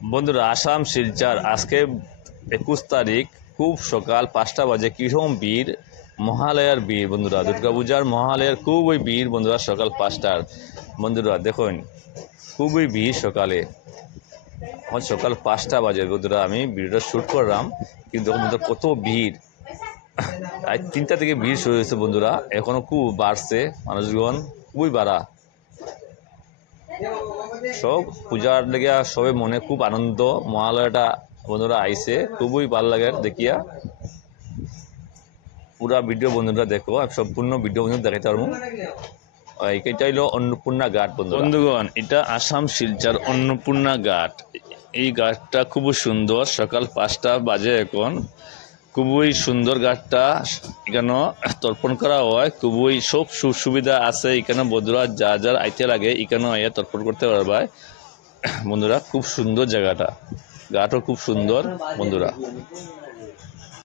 বন্ধুরা আসাম শিলচর আজকে 21 তারিখ খুব সকাল 5টা বাজে কিরকম ভিড় মহালয়ার ভিড় বন্ধুরা দুর্গাপূজার মহালয়ার খুবই ভিড় বন্ধুরা সকাল 5টার বন্ধুরা দেখুন খুবই ভিড় সকালে সকাল 5টা বাজে বন্ধুরা আমি ভিডিওটা শ্যুট করলাম কিন্তু বন্ধুরা কত ভিড় আজ 3টা থেকে ভিড় শুরু হয়েছে বন্ধুরা এখনো খুব বাড়ছে মানুষজন খুবই বাড়া সব পূজার লেগে সবে মনে খুব আনন্দ মহালয়াটা বন্ধুরা আইছে খুবই ভালো লাগে দেখিয়া পুরা ভিডিও বন্ধুরা দেখো সম্পূর্ণ ভিডিও বন্ধু দেখাইতে পারবো এটা হইল অন্নপূর্ণা ঘাট বন্ধুগণ এটা আসাম শিলচর অন্নপূর্ণা ঘাট এই ঘাটটা খুব সুন্দর সকাল 5টা বাজে এখন খুবই সুন্দর ঘাটটা এখানে তর্পণ করা হয় খুবই সব সুবিধা আছে এখানে বন্ধুরা যা যার আইতে লাগে এখানে আইয়া তর্পণ করতে পারবে বন্ধুরা খুব সুন্দর জায়গাটা ঘাটও খুব সুন্দর বন্ধুরা।